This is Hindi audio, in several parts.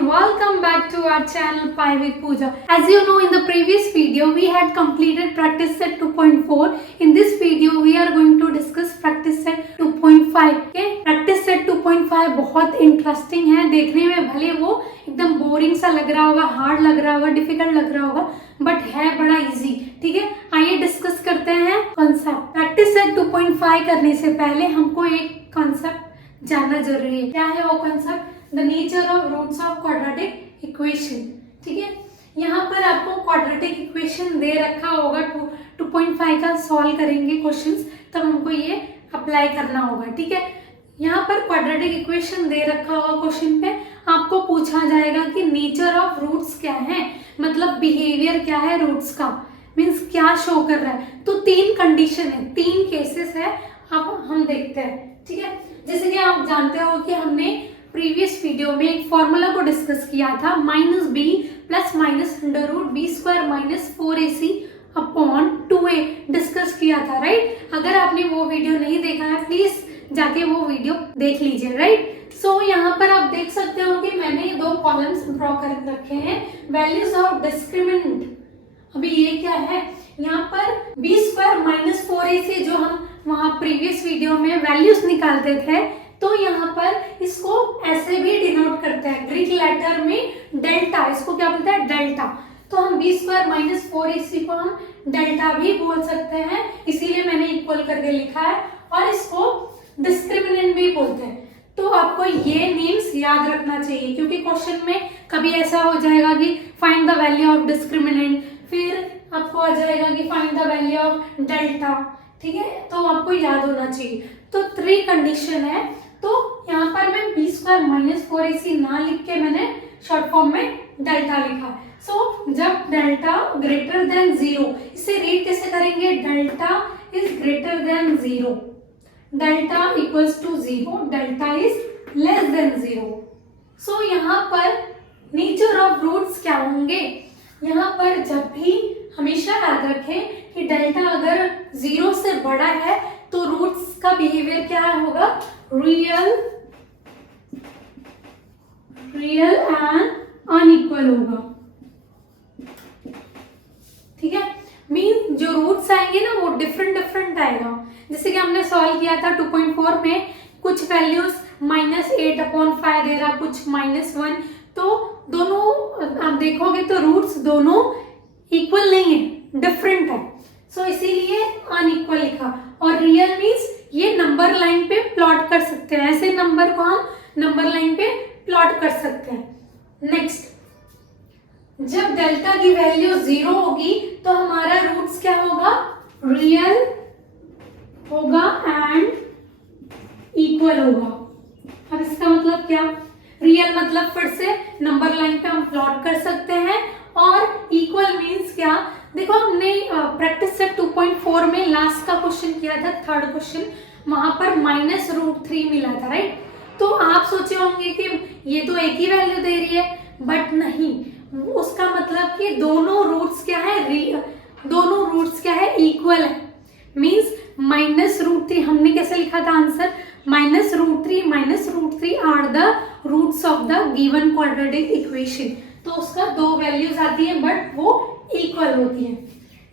and welcome back to our channel Pi with Pooja. As you know, in the previous video we had completed practice set 2.4. In this video we are going to discuss practice set 2.5. Okay? Practice set 2.5 बहुत इंटरेस्टिंग है, देखने में भले वो एकदम बोरिंग सा लग रहा होगा, हार्ड लग रहा होगा, डिफिकल्ट लग रहा होगा, बट है बड़ा इजी. ठीक है, आइए डिस्कस करते हैं कॉन्सेप्ट. प्रैक्टिस सेट 2.5 करने से पहले हमको एक कॉन्सेप्ट जानना जरूरी है. क्या है वो concept? The nature of roots of quadratic equation. ठीक है, यहाँ पर आपको क्वाड्रेटिक इक्वेशन दे रखा होगा. 2.5 का सॉल्व करेंगे क्वेश्चंस, तब हमको ये अप्लाई करना होगा. ठीक है, यहाँ पर क्वाड्रेटिक इक्वेशन दे रखा होगा. क्वेश्चन पे आपको पूछा जाएगा कि नेचर ऑफ रूट्स क्या है, मतलब बिहेवियर क्या है रूट्स का, मीन्स क्या शो कर रहा है. तो तीन कंडीशन है, तीन केसेस है, अब हम देखते हैं. ठीक है, जैसे कि आप जानते हो कि हमने प्रीवियस वीडियो में एक फॉर्मूला को डिस्कस किया था, minus B plus minus under root B square minus 4ac upon 2a discuss किया था. राइट, अगर आपने वो वीडियो नहीं देखा है प्लीज जाके वो वीडियो देख लीजिए. राइट, सो यहाँ पर आप देख सकते हो कि मैंने ये दो कॉलम्स ड्रॉ कर रखे हैं. वैल्यूज ऑफ डिस्क्रिमिनेंट, अभी ये क्या है, यहाँ पर बी स्क्वायर माइनस 4ac जो हम वहाँ प्रीवियस वीडियो में वैल्यूज निकालते थे, तो यहाँ पर इसको ऐसे भी डिनोट करते हैं ग्रीक लेटर में डेल्टा. इसको क्या बोलते हैं? डेल्टा. तो हम बी स्क्वायर माइनस 4ac को हम डेल्टा भी बोल सकते हैं, इसीलिए मैंने इक्वल करके लिखा है. और इसको डिस्क्रिमिनेंट भी बोलते हैं. तो आपको ये नेम्स याद रखना चाहिए, क्योंकि क्वेश्चन में कभी ऐसा हो जाएगा कि find the value of discriminant, फिर आपको आ जाएगा कि find the value of delta. ठीक है, तो आपको याद होना चाहिए. तो 3 कंडीशन है. तो यहाँ पर मैं बी स्क्वायर माइनस 4ac ना लिख के मैंने शॉर्ट फॉर्म में डेल्टा लिखा. सो जब डेल्टा ग्रेटर देन 0, इसे रीड कैसे करेंगे? Delta is greater than 0, delta equals to 0, delta is less than 0. So यहाँ पर नेचर ऑफ रूट्स क्या होंगे? यहाँ पर जब भी हमेशा याद रखें कि डेल्टा अगर 0 से बड़ा है तो रूट्स का बिहेवियर क्या होगा? रियल एंड अनइक्वल होगा. ठीक है, मीन जो रूट्स आएंगे ना वो डिफरेंट आएगा. जैसे कि हमने सॉल्व किया था 2.4 में, कुछ वैल्यूज -8/5 दे रहा, कुछ -1. तो दोनों आप देखोगे तो रूट्स दोनों इक्वल नहीं है, डिफरेंट है. सो इसीलिए अनइक्वल लिखा. और रियल मीन्स ये नंबर लाइन पे प्लॉट कर सकते हैं, ऐसे नंबर को हम नंबर लाइन पे प्लॉट कर सकते हैं. नेक्स्ट, जब डेल्टा की वैल्यू 0 होगी तो हमारा रूट्स क्या होगा? रियल होगा एंड इक्वल होगा. अब इसका मतलब क्या? रियल मतलब फिर से नंबर लाइन पे हम प्लॉट कर सकते हैं, और इक्वल मीन्स क्या? देखो, हमने प्रैक्टिस सेट 2.4 में लास्ट का क्वेश्चन किया था, थर्ड क्वेश्चन, वहां पर -√3 मिला था. राइट, तो आप सोचे होंगे कि ये तो एक ही वैल्यू दे रही है, बट नहीं, उसका मतलब कि दोनों रूट्स क्या है? दोनों रूट्स क्या है? इक्वल है. मीन्स -√3 हमने कैसे लिखा था answer? -√3 are the roots of the given quadratic equation. तो उसका 2 वैल्यूज आती है बट वो इक्वल होती है.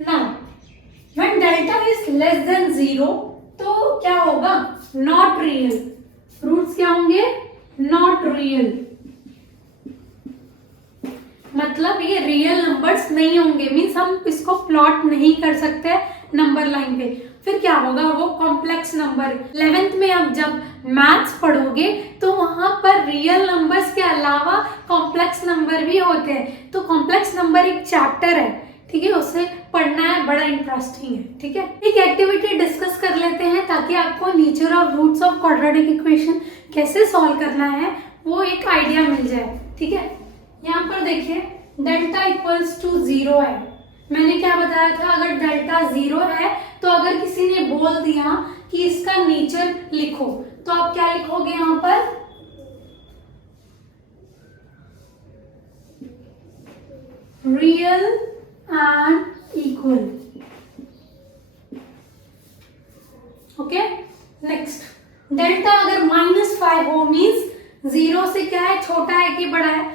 Now when delta is less than 0 तो क्या होगा? Not real. रूट्स क्या होंगे? नॉट रियल, मतलब ये रियल नंबर्स नहीं होंगे, मीन्स हम इसको प्लॉट नहीं कर सकते नंबर लाइन पे. फिर क्या होगा? वो कॉम्प्लेक्स नंबर. 11th में आप जब मैथ्स पढ़ोगे तो वहां पर रियल नंबर्स के अलावा कॉम्प्लेक्स नंबर भी होते हैं. तो कॉम्प्लेक्स नंबर एक चैप्टर है, ठीक है, उसे पढ़ना है, बड़ा इंटरेस्टिंग है. ठीक है, एक एक्टिविटी डिस्कस कर लेते हैं ताकि आपको nature of roots of quadratic equation कैसे सॉल्व करना है वो एक आइडिया मिल जाए. ठीक है, यहाँ पर देखिए डेल्टा इक्वल्स टू 0 है. मैंने क्या बताया था? अगर डेल्टा 0 है तो अगर किसी ने बोल दिया कि इसका नेचर लिखो, तो आप क्या लिखोगे यहाँ पर? Real and equal. Okay, next, delta अगर -5 हो मीन्स 0 से क्या है? छोटा है कि बड़ा है?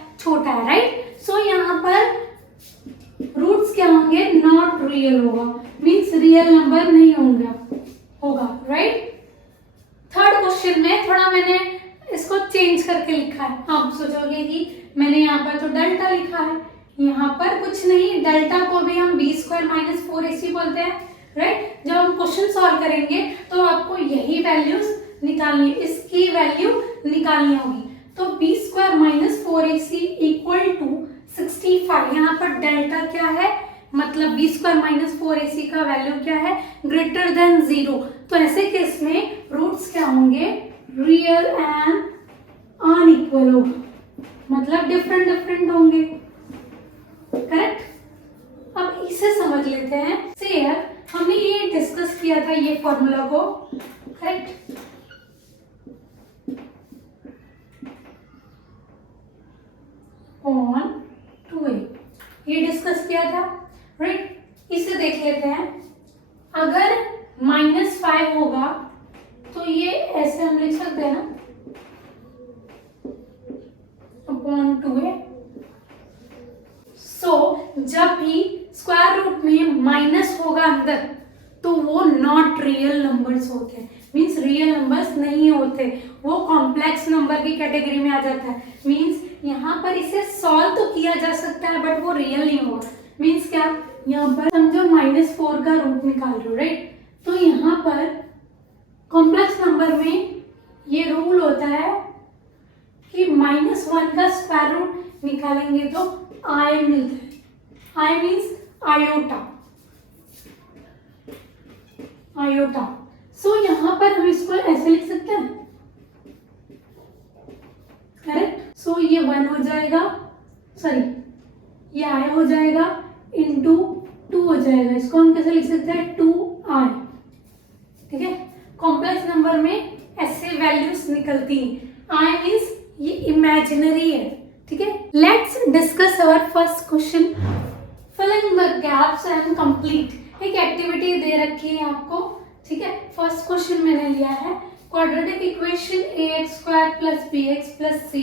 लिखा है, राइट। सो यहाँ पर रूट्स क्या होंगे, नॉट रियल होगा, मीन्स रियल नंबर नहीं होगा, राइट। थर्ड क्वेश्चन में थोड़ा मैंने इसको चेंज करके लिखा है। आप सोचोगे कि मैंने यहाँ पर तो डेल्टा लिखा है, यहाँ पर कुछ नहीं, डेल्टा को भी हम बी स्क्वायर माइनस 4ac बोलते हैं, राइट। जब हम क्वेश्चन सॉल्व करेंगे तो आपको यही वैल्यूज निकालनी, इसकी वैल्यू निकालनी होगी। तो B square minus 4ac equal to 65। यहाँ पर डेल्टा क्या है, मतलब बी स्क्वायर माइनस 4ac का वैल्यू क्या है, ग्रेटर देन 0। तो ऐसे केस में रूट्स क्या होंगे, रियल एंड अनइक्वल होगा, मतलब डिफरेंट होंगे, करेक्ट। अब इसे समझ लेते हैं। से हमने ये डिस्कस किया था ये फॉर्मूला को, करेक्ट। ऑन 2a ये डिस्कस किया था, राइट। इसे देख लेते हैं। अगर -5 होगा तो ये ऐसे हम लिख सकते हैं ना, अपॉन 2a। सो जब भी स्क्वायर रूट में माइनस होगा अंदर तो वो नॉट रियल नंबर्स होते हैं, मीन्स रियल नंबर्स नहीं होते, वो कॉम्प्लेक्स नंबर की कैटेगरी में आ जाता है। मीन्स यहाँ पर इसे सॉल्व तो किया जा सकता है बट वो रियल नहीं होगा। मीन्स क्या, यहाँ पर समझो -4 का रूट निकाल रहे हो, राइट। तो यहाँ पर कॉम्प्लेक्स नंबर में ये रूल होता है कि -1 का स्क्वायर रूट निकालेंगे तो i मिलता है। i means iota. सो यहाँ पर हम इसको ऐसे लिख सकते हैं, करेक्ट। सो ये 1 हो जाएगा, सॉरी ये i हो जाएगा इंटू 2 हो जाएगा। इसको हम कैसे लिख सकते हैं, 2i, ठीक है। कॉम्प्लेक्स नंबर में ऐसे वैल्यूज निकलती हैं। i मीन्स ये इमेजिनरी है, ठीक है। Let's discuss our first question, filling the gaps and complete. एक एक्टिविटी दे रखी है आपको, ठीक है। फर्स्ट क्वेश्चन मैंने लिया है, quadratic equation ax² + bx + c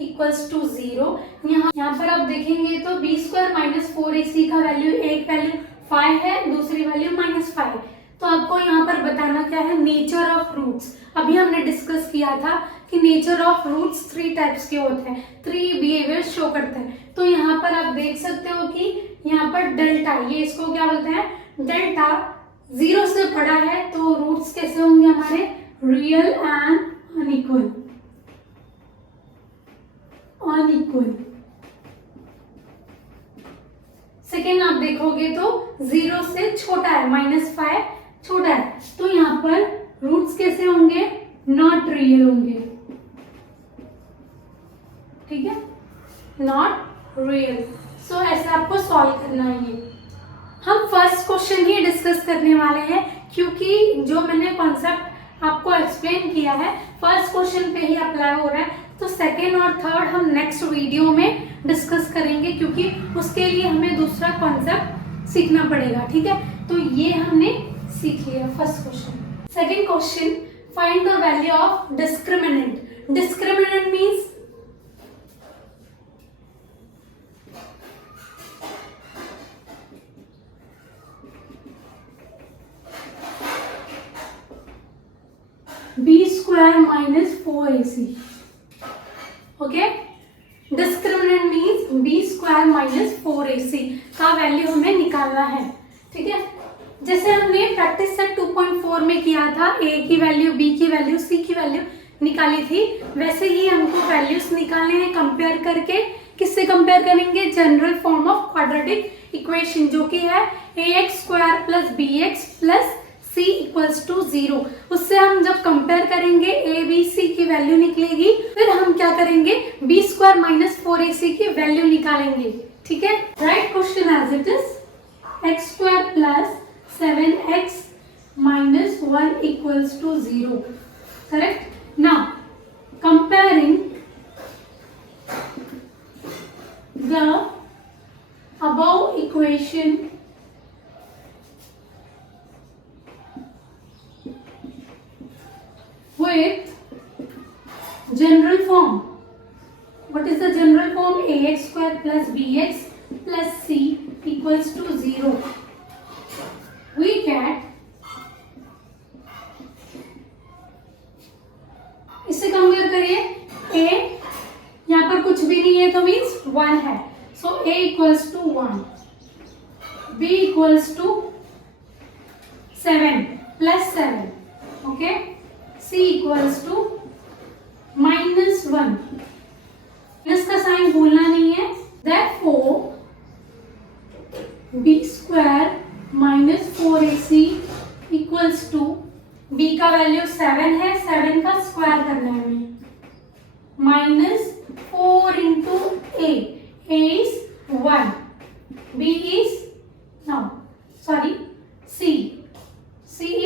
equals to 0। यहाँ पर आप देखेंगे तो b² - 4ac का वैल्यू, एक वैल्यू 5 है, दूसरी वैल्यू -5। तो आपको यहाँ पर बताना क्या है, नेचर ऑफ रूट्स। अभी हमने डिस्कस किया था कि नेचर ऑफ रूट्स 3 टाइप्स के होते हैं, 3 बिहेवियर शो करते हैं। तो यहाँ पर आप देख सकते हो कि यहाँ पर डेल्टा, ये इसको क्या बोलते हैं, डेल्टा 0 से बड़ा है तो रूट्स कैसे होंगे हमारे, रियल एंड अनइक्वल। सेकेंड आप देखोगे तो 0 से छोटा है, -5 छोटा है, तो यहाँ पर रूट्स कैसे होंगे, नॉट रियल होंगे, ठीक है, नॉट रियल। सो ऐसे आपको सॉल्व करना है। ये हम फर्स्ट क्वेश्चन ही डिस्कस करने वाले हैं क्योंकि जो मैंने कॉन्सेप्ट आपको एक्सप्लेन किया है फर्स्ट क्वेश्चन पे ही अप्लाई हो रहा है। तो सेकेंड और थर्ड हम नेक्स्ट वीडियो में डिस्कस करेंगे क्योंकि उसके लिए हमें दूसरा कॉन्सेप्ट सीखना पड़ेगा, ठीक है। तो ये हमने सीख लिया first question. Second question, find the value of discriminant. Discriminant means b² - 4ac, okay. Discriminant means b² - 4ac का वैल्यू हमें निकालना है, ठीक है। जैसे हमने प्रैक्टिस सेट 2.4 में किया था, a की वैल्यू, b की वैल्यू, c की वैल्यू निकाली थी, वैसे ही हमको वैल्यूज निकालने हैं कंपेयर करके। किससे कंपेयर करेंगे, general form of quadratic equation जो कि है ax² + bx + c equals to 0। उससे हम जब कंपेयर करेंगे a b c की वैल्यू निकलेगी, फिर हम क्या करेंगे, b² - 4ac की वैल्यू निकालेंगे, ठीक है। Right question as it is, x² + 7x - 1 equals to 0, correct. Now comparing the above equation with general form. What what is the general form? Ax square plus bx plus c equals to 0. We get, इससे कंपेयर करिए, a यहाँ पर कुछ भी नहीं है तो मीन्स 1 है, so a equals to 1, b equals to 7 plus 7, okay, c equals to -1. Plus का साइन भूलना नहीं है. Therefore b square minus 4ac equals to, b का वैल्यू 7 है, 7 का स्क्वायर करना है हमें, -4 into a is 1, b is c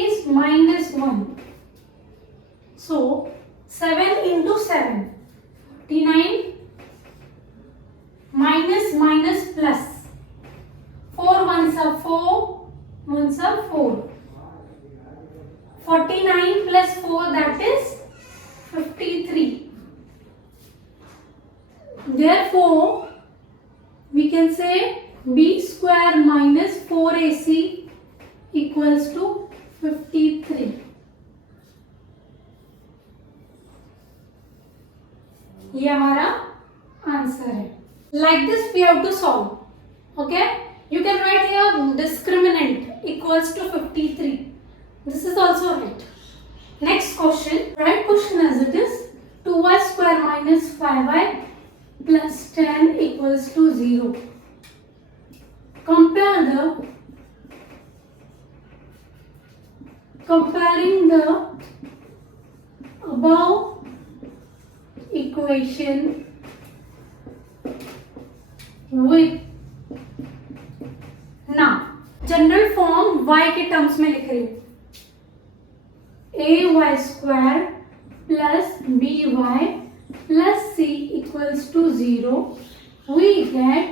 is -1. So 7 into 7, 49, minus plus, 4 ones are 4, ones are 4, 49 plus 4, that is 53. Therefore we can say b square minus 4ac equals to 53. ये हमारा आंसर है. Like this we have to solve. Okay, you can write here discriminant equals to 53. This is also right. Next question, write question as it is. 2y square minus 5y plus 10 equals to 0. Comparing the above equation with, now general form y के टर्म्स में लिख रही हूँ, ay square plus by plus c equals to 0. We get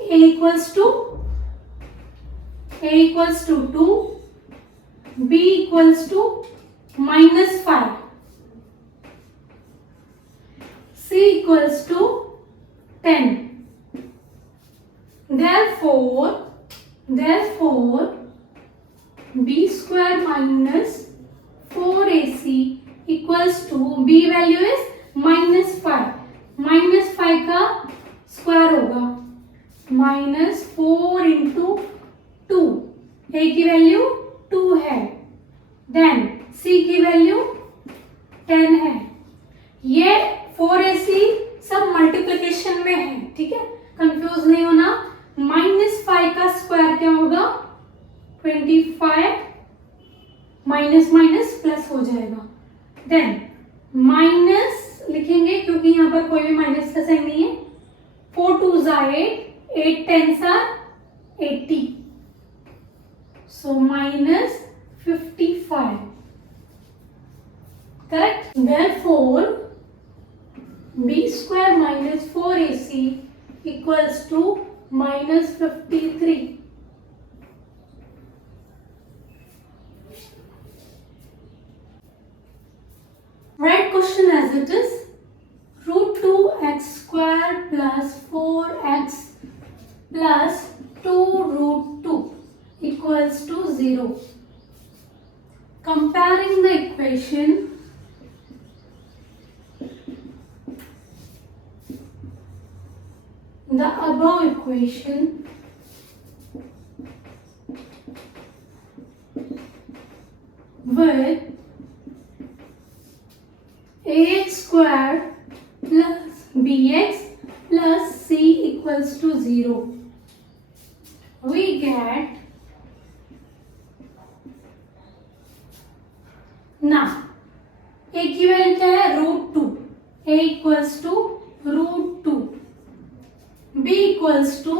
a equals to 2, b equals to -5, c equals to 10. Therefore b square minus 4ac equals to, b value is -5, -5 का स्क्वायर होगा -4 into 2, a की वैल्यू 2 है, देन c की वैल्यू 10 है. ये 4ac सब मल्टीप्लिकेशन में है, ठीक है, कंफ्यूज नहीं होना. -5 का स्क्वायर क्या होगा? 25, माइनस माइनस प्लस हो जाएगा. देन माइनस लिखेंगे क्योंकि यहाँ पर कोई भी माइनस का साइन नहीं है. 4 2s are 8, 8 10s are 80, so -55. Correct? Therefore b square minus 4ac equals to -53. Write question as it is. √2x square plus 4x plus 2√2 equals to 0. Comparing the equation the above equation with ax square plus bx plus c equals to 0. We get, now a की वैल्यू क्या है? √2, a equals to √2, b equals to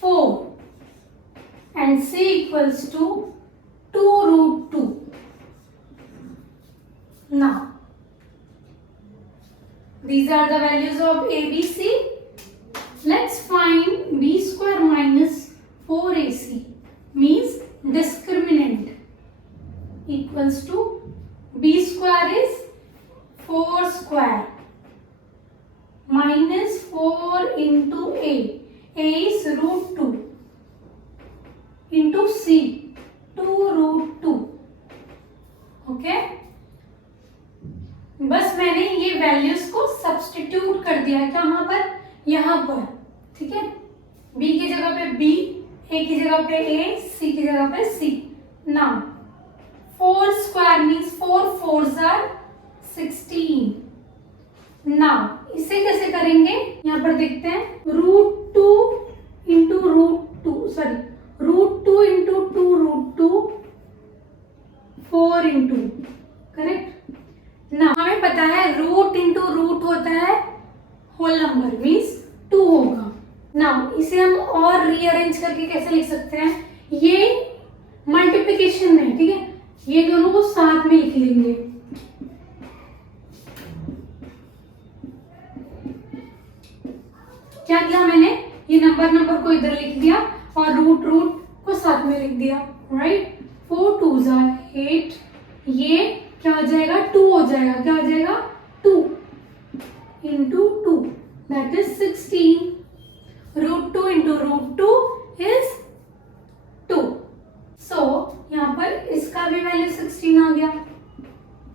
4 and c equals to 2√2. Now these are the values of a, b, c. Let's find b square minus 4ac, means discriminant. equals to b square is 4 square minus 4 into a is root 2 into c 2 root 2. Okay, बस मैंने ये वैल्यूज को सब्स्टिट्यूट कर दिया कहाँ पर, यहाँ पर, ठीक है। b की जगह पे b, a की जगह पे a, c की जगह पे c. Now 4 square means 4 4s are 16. Now इसे कैसे करेंगे, यहाँ पर देखते हैं, root 2 into root 2, sorry root 2 into 2 root 2 4 into, correct ना। हमें पता है रूट इंटू रूट होता है होल नंबर मीन्स 2 होगा ना। इसे हम और रीअरेंज करके कैसे लिख सकते हैं, ये मल्टीप्लिकेशन में, ठीक है, ये दोनों को साथ में लिख लेंगे। क्या किया मैंने, ये नंबर को इधर लिख दिया और रूट को साथ में लिख दिया, राइट। 4 2s are 8, ये क्या हो जाएगा, 2 हो जाएगा, क्या हो जाएगा, 2 into 2 that is 16. Root 2 into root 2 is 2. So यहाँ पर इसका भी वैल्यू 16 आ गया,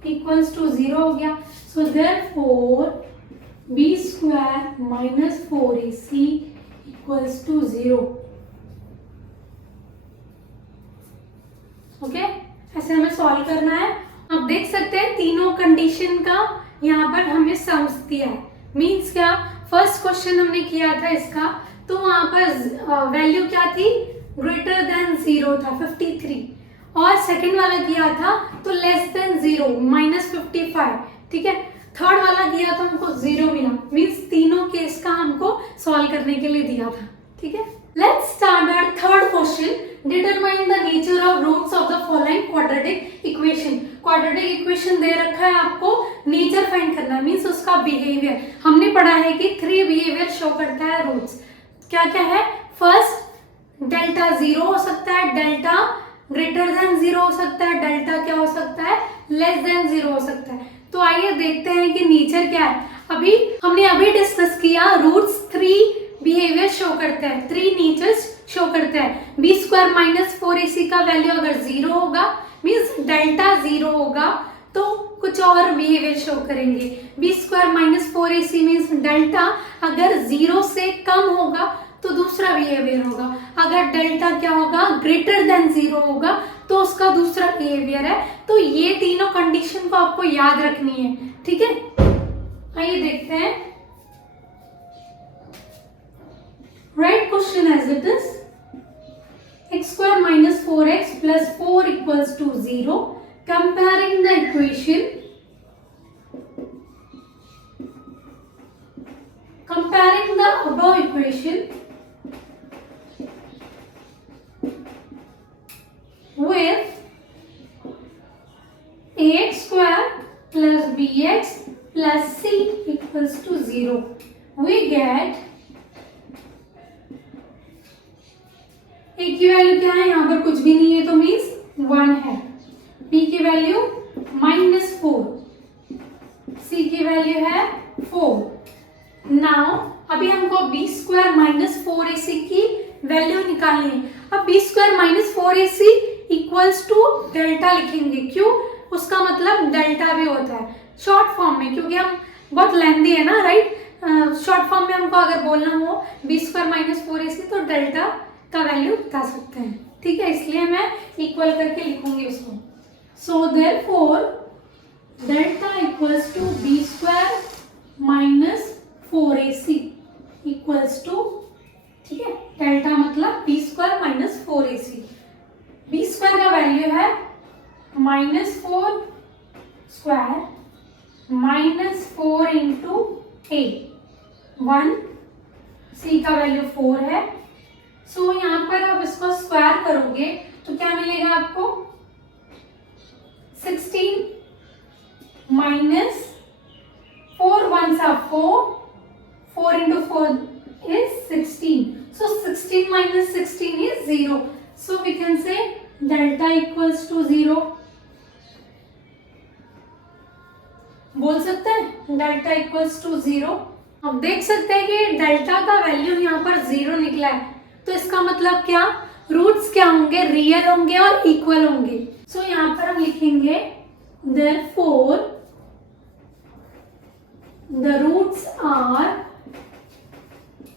इक्वल्स टू 0 हो गया. So therefore b square minus 4ac equals to 0. Okay, ऐसे हमें सॉल्व करना है. आप देख सकते हैं तीनों कंडीशन का यहाँ पर हमें सम्स दिया है. मीन्स क्या, फर्स्ट क्वेश्चन हमने किया था इसका, तो वहां पर वैल्यू क्या थी, ग्रेटर देन 0 था 53, और सेकंड वाला किया था तो लेस देन 0 -55, ठीक है. थर्ड वाला किया तो हमको 0 मिला. मीन्स तीनों केस का हमको सॉल्व करने के लिए दिया था, ठीक है. Let's start our third question. Determine the nature of roots of the following quadratic equation. Quadratic equation दे रखा है, आपको नेचर फाइंड करना, मीन्स उसका बिहेवियर. हमने पढ़ा है कि 3 बिहेवियर शो करता है रूट्स. क्या क्या है, फर्स्ट डेल्टा 0 हो सकता है, डेल्टा ग्रेटर देन 0 हो सकता है, डेल्टा क्या हो सकता है, लेस देन 0 हो सकता है. तो आइए देखते हैं कि नेचर क्या है. हमने डिस्कस किया रूट्स 3 बिहेवियर शो करते हैं, 3 नेचर्स शो करते हैं. बी स्क्वायर माइनस 4ac का वैल्यू अगर 0 होगा मीन्स डेल्टा 0 होगा तो कुछ और बिहेवियर शो करेंगे. B square minus 4ac means delta अगर 0 से कम होगा तो दूसरा बिहेवियर होगा. अगर डेल्टा क्या होगा, ग्रेटर देन 0 होगा तो उसका दूसरा बिहेवियर है. तो ये तीनों कंडीशन को आपको याद रखनी है, ठीक है. आइए देखते हैं. Right question as it is. x square minus 4x plus 4 equals to 0. Comparing the equation, comparing the above equation with ax square plus bx plus c equals to 0, we get a की वैल्यू क्या है, यहाँ पर कुछ भी नहीं है तो मीन्स 1 है. b की वैल्यू -4, c की वैल्यू है 4. नाउ अभी हमको b स्क्वायर माइनस 4ac की वैल्यू निकालनी है. अब b square minus 4ac equals to delta लिखेंगे. क्यों, उसका मतलब डेल्टा भी होता है शॉर्ट फॉर्म में, क्योंकि हम बहुत लेंथी है ना, राइट. शॉर्ट फॉर्म में हमको अगर बोलना हो b स्क्वायर माइनस 4ac तो डेल्टा का वैल्यू बता सकते हैं, ठीक है. इसलिए मैं इक्वल करके लिखूंगी उसको. So therefore delta equals to b square minus 4ac equals to, ठीक है, डेल्टा मतलब b square minus 4ac. B square का वैल्यू है -4 square minus 4 into a 1, c का वैल्यू 4 है. सो यहाँ पर आप इसको स्क्वायर करोगे तो क्या मिलेगा आपको, 16 minus 4 1s are 4 into 4 is 16. So 16 minus 16 is 0. So we can say delta equals to 0. बोल सकते हैं डेल्टा इक्वल्स टू 0। अब देख सकते हैं कि डेल्टा का वैल्यू यहाँ पर 0 निकला है, तो इसका मतलब क्या, रूट्स क्या होंगे, रियल होंगे और इक्वल होंगे। सो यहाँ पर हम लिखेंगे therefore the roots are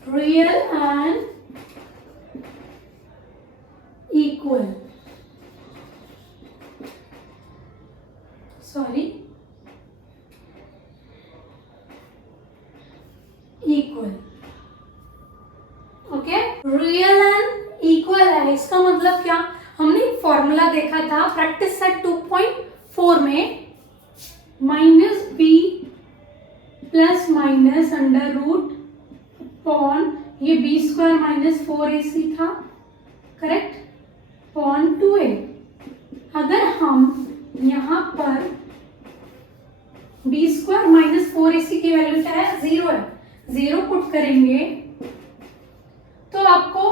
real and equal. Equal. Okay, real and equal है, इसका मतलब क्या, हमने फॉर्मूला देखा था प्रैक्टिस सेट 2.4 में, minus B plus minus under root upon ये बी स्क्वायर माइनस 4ac था, करेक्ट, अपॉन 2a। अगर हम यहाँ पर बी स्क्वायर माइनस 4ac की वैल्यू क्या है, 0 है, 0 पुट करेंगे तो आपको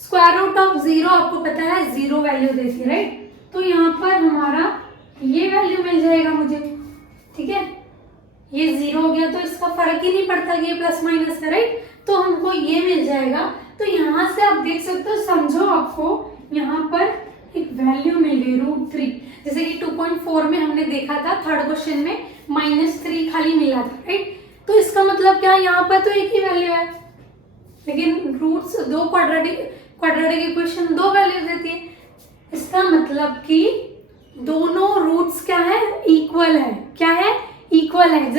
स्क्वायर रूट ऑफ 0 आपको पता है 0 वैल्यू देती है, राइट। तो यहाँ पर हमारा ये वैल्यू मिल जाएगा मुझे, ठीक है, ये 0 हो गया तो इसका फर्क ही नहीं पड़ता कि ये प्लस माइनस है, राइट, तो हमको ये मिल जाएगा। तो यहाँ से आप देख सकते हो, समझो आपको यहाँ पर एक वैल्यू मिल गई √3, जैसे कि 2.4 में हमने देखा था थर्ड क्वेश्चन में -3 खाली मिला था, राइट। तो इसका मतलब क्या, यहाँ पर तो एक ही वैल्यू है, लेकिन रूट्स दो क्वाड्रेटिक इक्वेशन दो वैल्यू देती है। इसका मतलब कि दोनों रूट्स क्या है, इक्वल है, क्या है, इक्वल है।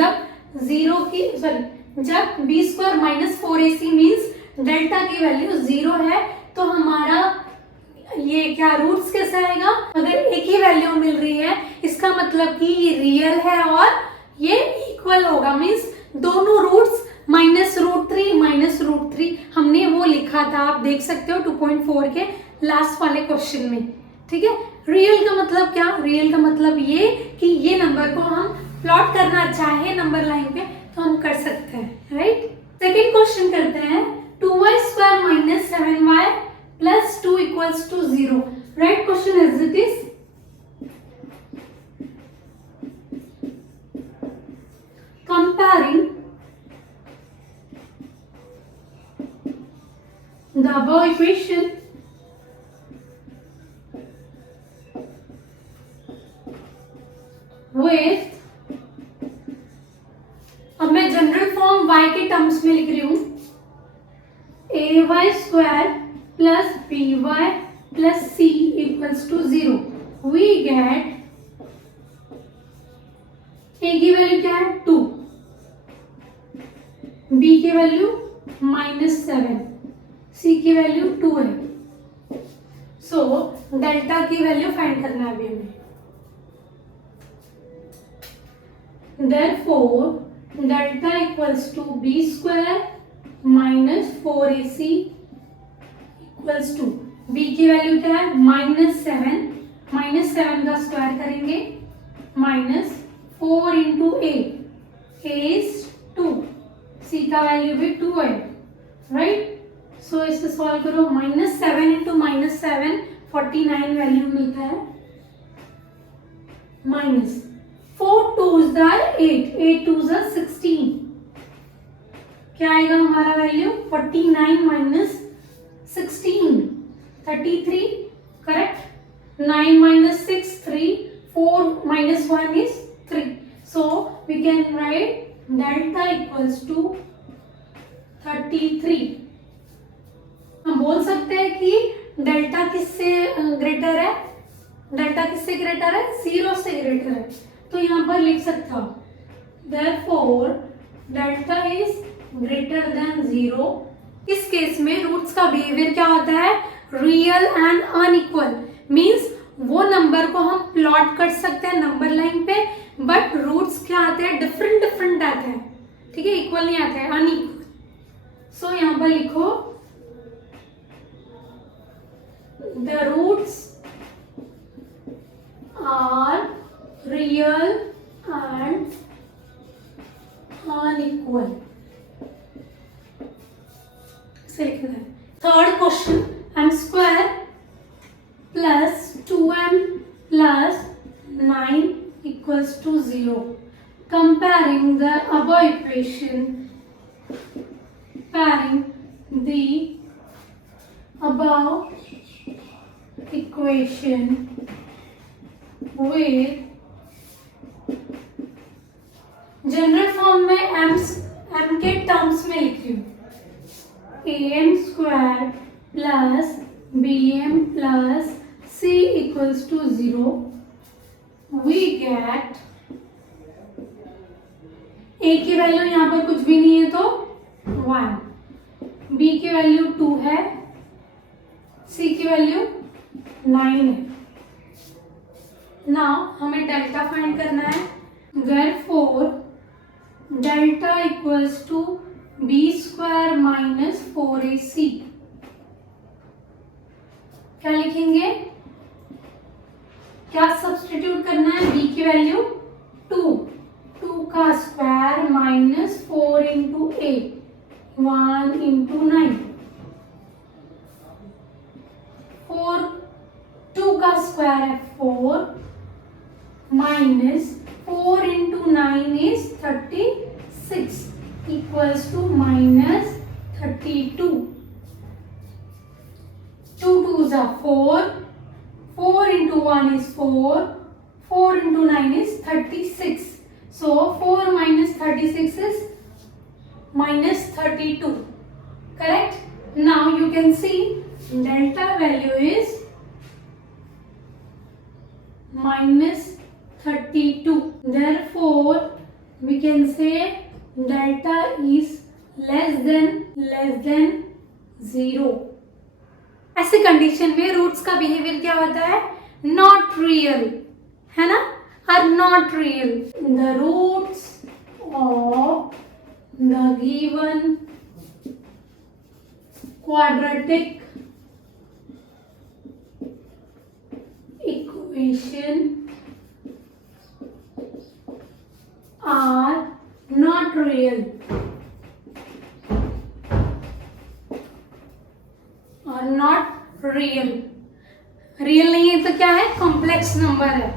जब b square minus 4ac means delta की वैल्यू 0 है, तो हमारा ये क्या रूट्स कैसे आएगा, अगर एक ही वैल्यू मिल रही है इसका मतलब कि ये रियल है और ये इक्वल होगा, मीन्स दोनों रूट्स -√3 हमने वो लिखा था, आप देख सकते हो 2.4 के लास्ट वाले क्वेश्चन में, ठीक है। रियल का मतलब क्या, रियल का मतलब ये कि ये नंबर को हम प्लॉट करना चाहे नंबर लाइन पे तो हम कर सकते हैं, राइट। सेकेंड क्वेश्चन करते हैं, 2y² - 7y + 2 = 0। Right question as it is. Comparing the above equation with, अब मैं जनरल फॉर्म y के टर्म्स में लिख रही हूं, ay² + by + c = 0। we get a की वैल्यू क्या है 2, b की वैल्यू -7, c की वैल्यू 2 है। सो डेल्टा की वैल्यू फाइंड करना है अभी हमें। Therefore delta = b² - 4ac = b की वैल्यू क्या है -7, -7 का स्क्वायर करेंगे, -4 × a is 2, c का वैल्यू भी 2 है, राइट। सो इसे सॉल्व करो, -7 × -7 49 वैल्यू मिलता है, -4 2s are 8, 8 2s are 16, क्या आएगा हमारा value 49 - 16 33, correct. 9 - 6 3, 4 - 1 is 3, so we can write delta = 33। हम बोल सकते हैं कि डेल्टा किससे ग्रेटर है, डेल्टा किससे ग्रेटर है, 0 से ग्रेटर है, तो यहाँ पर लिख सकता हूं therefore delta is greater than 0। इस केस में रूट्स का बिहेवियर क्या होता है, रियल एंड अनइक्वल, मींस वो नंबर को हम प्लॉट कर सकते हैं नंबर लाइन पे, बट रूट्स क्या आते हैं, डिफरेंट आते हैं, ठीक है, इक्वल नहीं आते हैं, अनइक्वल। सो यहाँ पर लिखो the roots are real and unequal, से लिखना है। Third question, m² + 2m + 9 = 0। comparing the above equation with general form में m के टर्म्स में लिख रही हूँ am² plus bm plus c equals to 0 we get a की वैल्यू यहाँ पर कुछ भी नहीं है तो 1, b की वैल्यू 2 है, c की वैल्यू 9 है। नाउ हमें डेल्टा फाइंड करना है, therefore delta equals to b² minus 4ac। क्या लिखेंगे, क्या सब्स्टिट्यूट करना है, b की वैल्यू 2 का square minus 4 into a 1 into 9 4 2 का स्क्वायर है 4 minus 4 into 9 is 36 equals to minus 32 2 2s are 4 into 1 is 4 into 9 is 36, so 4 minus 36 is minus 32, correct? Now you can see delta value is minus 32, therefore we can say delta is less than 0। ऐसे कंडीशन में रूट्स का बिहेवियर क्या होता है, नॉट रियल, है ना, are not real. The roots of the given quadratic equation are not real और नॉट रियल। रियल नहीं है तो क्या है, कॉम्प्लेक्स नंबर है।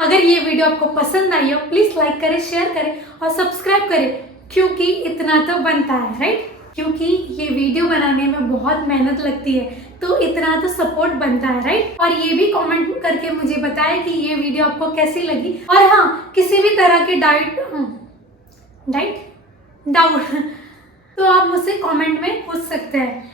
अगर ये वीडियो आपको पसंद आई हो प्लीज लाइक करें, शेयर करें और सब्सक्राइब करें, क्योंकि इतना तो बनता है, राइट? क्योंकि ये वीडियो बनाने में बहुत मेहनत लगती है तो इतना तो सपोर्ट बनता है, राइट? और ये भी कमेंट करके मुझे बताएं कि ये वीडियो आपको कैसी लगी। और हाँ, किसी भी तरह की डाउट तो आप मुझसे कमेंट में पूछ सकते हैं।